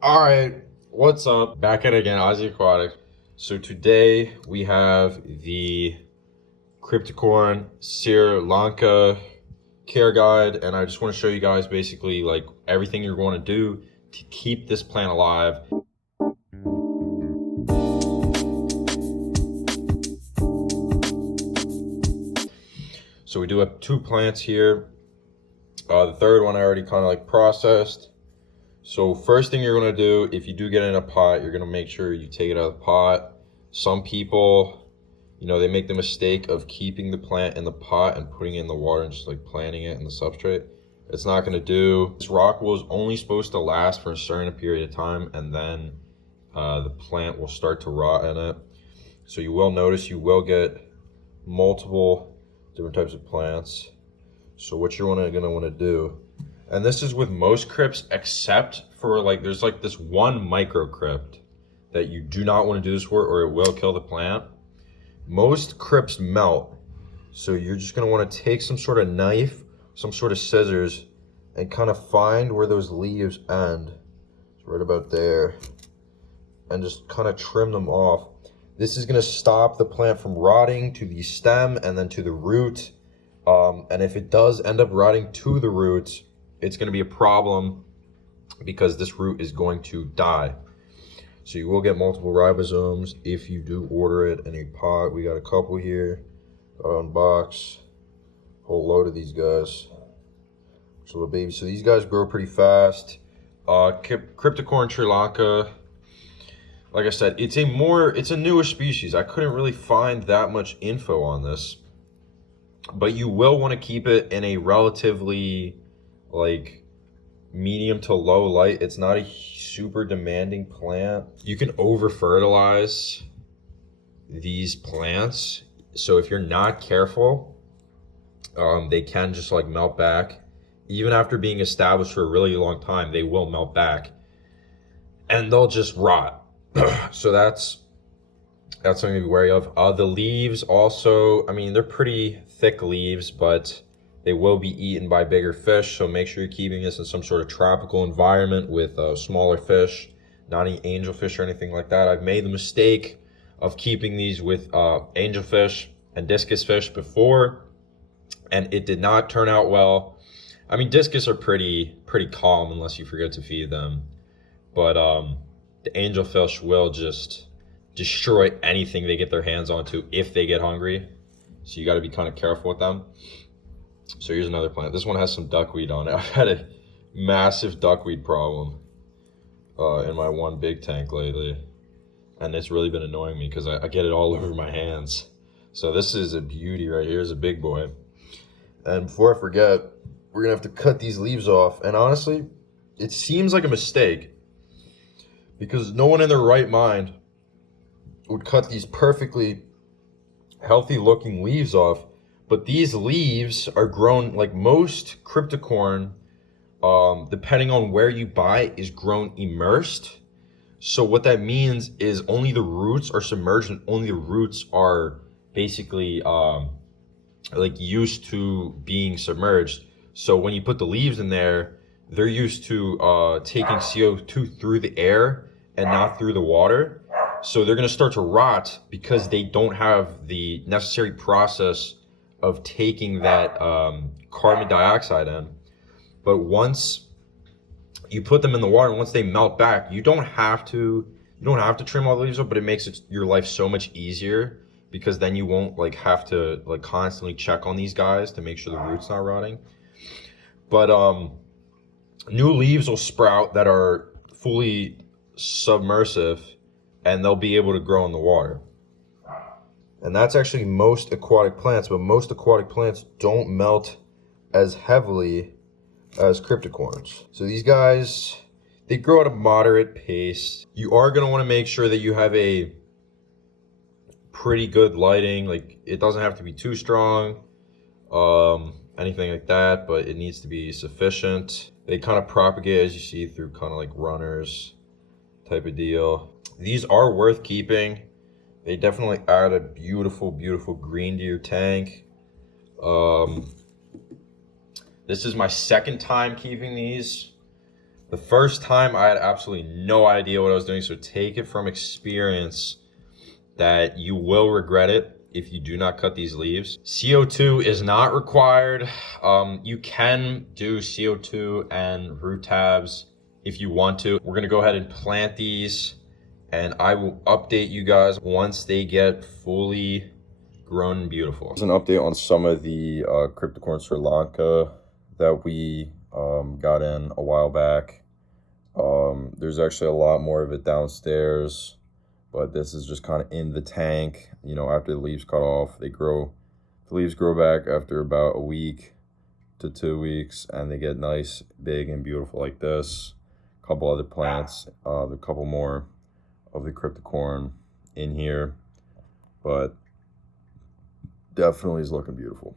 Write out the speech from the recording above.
All right, what's up? Back at it again, Ozzy Aquatic. So today we have the Cryptocoryne Sri Lanka care guide, and I just want to show you guys basically like everything you're going to do to keep this plant alive. So we do have two plants here. The third one I already kind of like processed. So first thing you're gonna do, if you do get in a pot, you're gonna make sure you take it out of the pot. Some people, they make the mistake of keeping the plant in the pot and putting it in the water and just like planting it in the substrate. It's not gonna do. This rock wool is only supposed to last for a certain period of time, and then the plant will start to rot in it. So you will notice you will get multiple different types of plants. So what you're gonna wanna do, and this is with most crypts except for there's this one micro crypt that you do not want to do this for, or it will kill the plant. Most crypts melt. So you're just gonna want to take some sort of knife, some sort of scissors, and kind of find where those leaves end. It's right about there. And just kind of trim them off. This is gonna stop the plant from rotting to the stem and then to the root. And if it does end up rotting to the roots, it's going to be a problem because this root is going to die. So you will get multiple ribosomes if you do order it in a pot. We got a couple here, unbox, whole load of these guys. So little babies. So these guys grow pretty fast. Cryptocoryne Sri Lanka, like I said, it's a newer species. I couldn't really find that much info on this, but you will want to keep it in a relatively medium to low light. It's not a super demanding plant. You can over fertilize these plants, so if you're not careful, they can just melt back. Even after being established for a really long time, they will melt back and they'll just rot. So that's something to be wary of. The leaves also, they're pretty thick leaves, but they will be eaten by bigger fish, so make sure you're keeping this in some sort of tropical environment with smaller fish, not any angelfish or anything like that. I've made the mistake of keeping these with angelfish and discus fish before, and it did not turn out well. Discus are pretty calm unless you forget to feed them, but the angelfish will just destroy anything they get their hands onto if they get hungry. So you got to be kind of careful with them. So here's another plant. This one has some duckweed on it. I've had a massive duckweed problem in my one big tank lately, and it's really been annoying me because I get it all over my hands. So this is a beauty right here. Is a big boy. And before I forget, we're gonna have to cut these leaves off. And honestly, it seems like a mistake because no one in their right mind would cut these perfectly healthy looking leaves off. But these leaves are grown, like most cryptocoryne, depending on where you buy, is grown immersed. So what that means is only the roots are submerged and only the roots are basically used to being submerged. So when you put the leaves in there, they're used to taking CO2 through the air and not through the water. So they're gonna start to rot because they don't have the necessary process of taking that carbon dioxide in. But once you put them in the water, once they melt back, you don't have to trim all the leaves up, but it makes your life so much easier because then you won't have to constantly check on these guys to make sure the root's not rotting. But new leaves will sprout that are fully submersive, and they'll be able to grow in the water. And that's actually most aquatic plants, but most aquatic plants don't melt as heavily as cryptocorynes. So these guys, they grow at a moderate pace. You are gonna wanna make sure that you have a pretty good lighting. It doesn't have to be too strong, anything like that, but it needs to be sufficient. They kind of propagate, as you see, through kind of runners type of deal. These are worth keeping. They definitely add a beautiful, beautiful green to your tank. This is my second time keeping these. The first time I had absolutely no idea what I was doing, so take it from experience that you will regret it if you do not cut these leaves. CO2 is not required. You can do CO2 and root tabs if you want to. We're gonna go ahead and plant these, and I will update you guys once they get fully grown and beautiful. Here's an update on some of the Cryptocoryne Sri Lanka that we got in a while back. There's actually a lot more of it downstairs, but this is just kind of in the tank. You know, after the leaves cut off, the leaves grow back after about a week to 2 weeks, and they get nice, big, and beautiful like this. A couple other plants, a couple more of the Cryptocoryne in here, but definitely is looking beautiful.